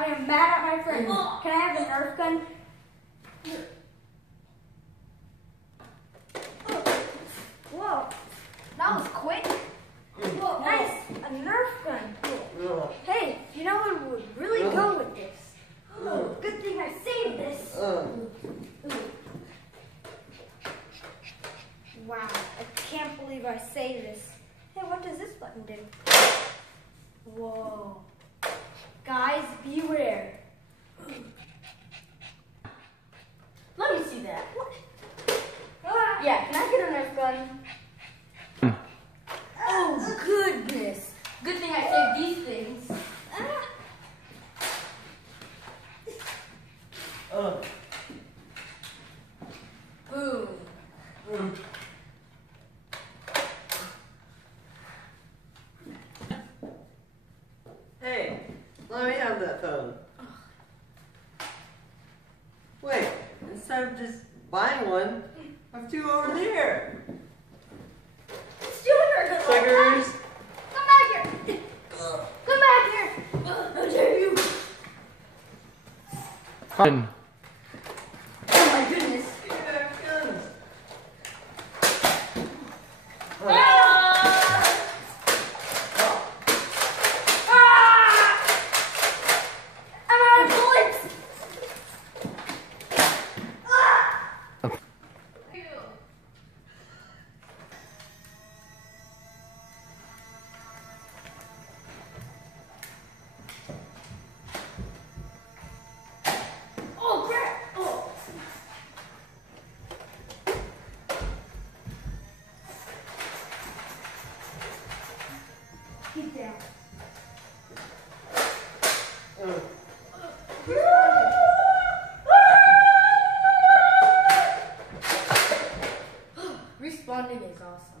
I am mad at my friend. Can I have the Nerf gun? Whoa, that was quick. Whoa, nice, a Nerf gun. Hey, you know what would really go with this? Good thing I saved this. Wow, I can't believe I saved this. Hey, what does this button do? Whoa. Guys, beware. Let me see that. What? Yeah, can I get a Nerf gun? Oh, goodness. Good thing I saved these things. Boom. Hey, let me have that phone. Wait, instead of just buying one, I have two over there. Suckers. Come back here. Come back here. How dare you? Fun. Oh, my goodness. You have guns. I'm out of bullets. Oh, crap. Oh. Get down. Responding is awesome.